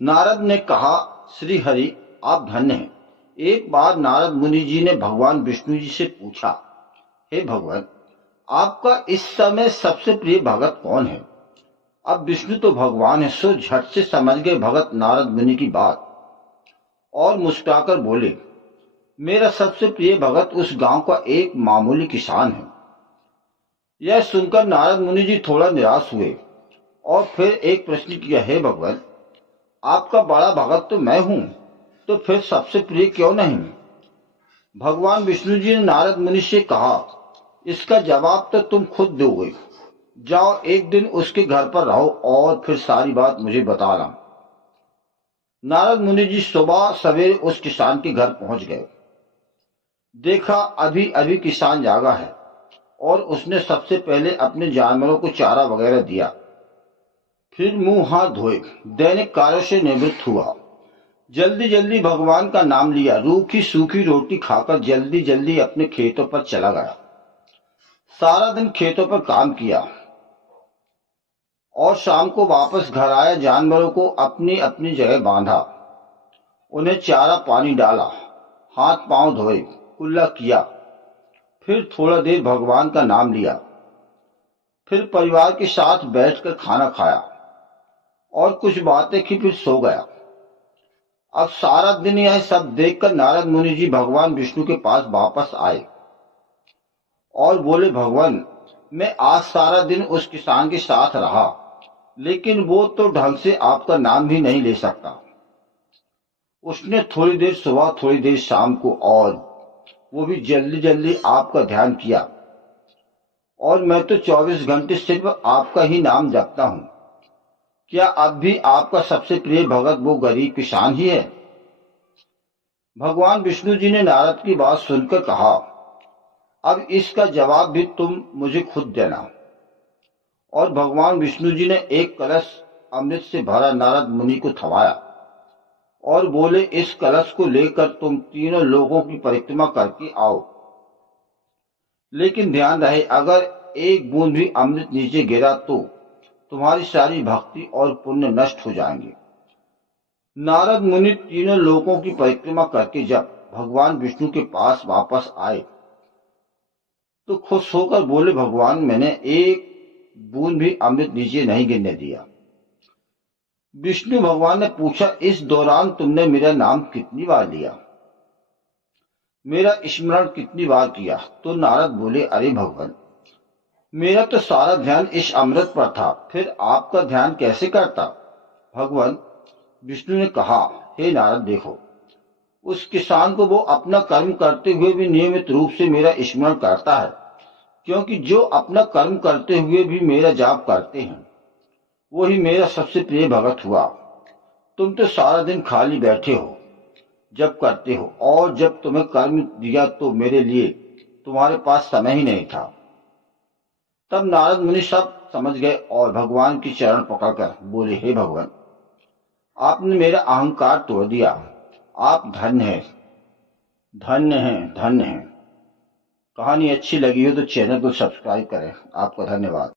नारद ने कहा, श्री हरि आप धन्य हैं। एक बार नारद मुनि जी ने भगवान विष्णु जी से पूछा, हे भगवान, आपका इस समय सबसे प्रिय भगत कौन है? अब विष्णु तो भगवान है, सो झट से समझ गए भगत नारद मुनि की बात और मुस्कुराकर बोले, मेरा सबसे प्रिय भगत उस गांव का एक मामूली किसान है। यह सुनकर नारद मुनि जी थोड़ा निराश हुए और फिर एक प्रश्न किया, हे भगवान, आपका बड़ा भगत तो मैं हूं, तो फिर सबसे प्रिय क्यों नहीं? भगवान विष्णु जी ने नारद मुनि से कहा, इसका जवाब तो तुम खुद दोगे। जाओ एक दिन उसके घर पर रहो और फिर सारी बात मुझे बताना। नारद मुनि जी सुबह सवेरे उस किसान के घर पहुंच गए। देखा अभी अभी किसान जागा है और उसने सबसे पहले अपने जानवरों को चारा वगैरह दिया, फिर मुंह हाथ धोए, दैनिक कार्यों से निवृत्त हुआ। जल्दी जल्दी भगवान का नाम लिया, रूखी सूखी रोटी खाकर जल्दी जल्दी अपने खेतों पर चला गया। सारा दिन खेतों पर काम किया और शाम को वापस घर आया। जानवरों को अपनी अपनी जगह बांधा, उन्हें चारा पानी डाला, हाथ पांव धोए, कुल्ला किया, फिर थोड़ा देर भगवान का नाम लिया, फिर परिवार के साथ बैठकर खाना खाया और कुछ बातें की, फिर सो गया। अब सारा दिन यह सब देखकर नारद मुनि जी भगवान विष्णु के पास वापस आए और बोले, भगवान, मैं आज सारा दिन उस किसान के साथ रहा, लेकिन वो तो ढंग से आपका नाम भी नहीं ले सकता। उसने थोड़ी देर सुबह थोड़ी देर शाम को, और वो भी जल्दी जल्दी आपका ध्यान किया, और मैं तो 24 घंटे सिर्फ आपका ही नाम जपता हूं। क्या अब भी आपका सबसे प्रिय भगत वो गरीब किसान ही है? भगवान विष्णु जी ने नारद की बात सुनकर कहा, अब इसका जवाब भी तुम मुझे खुद देना। और भगवान विष्णु जी ने एक कलश अमृत से भरा नारद मुनि को थमाया और बोले, इस कलश को लेकर तुम तीनों लोगों की परिक्रमा करके आओ, लेकिन ध्यान रहे अगर एक बूंद भी अमृत नीचे गिरा तो तुम्हारी सारी भक्ति और पुण्य नष्ट हो जाएंगे। नारद मुनि तीनों लोगों की परिक्रमा करके जब भगवान विष्णु के पास वापस आए तो खुश होकर बोले, भगवान, मैंने एक बूंद भी अमृत नीचे नहीं गिरने दिया। विष्णु भगवान ने पूछा, इस दौरान तुमने मेरा नाम कितनी बार लिया, मेरा स्मरण कितनी बार किया? तो नारद बोले, अरे भगवान, मेरा तो सारा ध्यान इस अमृत पर था, फिर आपका ध्यान कैसे करता? भगवान विष्णु ने कहा, हे नारद, देखो, उस किसान को वो अपना कर्म करते हुए भी नियमित रूप से मेरा स्मरण करता है, क्योंकि जो अपना कर्म करते हुए भी मेरा जाप करते हैं वही मेरा सबसे प्रिय भगत हुआ। तुम तो सारा दिन खाली बैठे हो, जब करते हो, और जब तुम्हें कर्म दिया तो मेरे लिए तुम्हारे पास समय ही नहीं था। तब नारद मुनि सब समझ गए और भगवान की चरण पकड़कर बोले, हे भगवान, आपने मेरा अहंकार तोड़ दिया, आप धन्य हैं, धन्य हैं, धन्य हैं। कहानी अच्छी लगी हो तो चैनल को सब्सक्राइब करें। आपका धन्यवाद।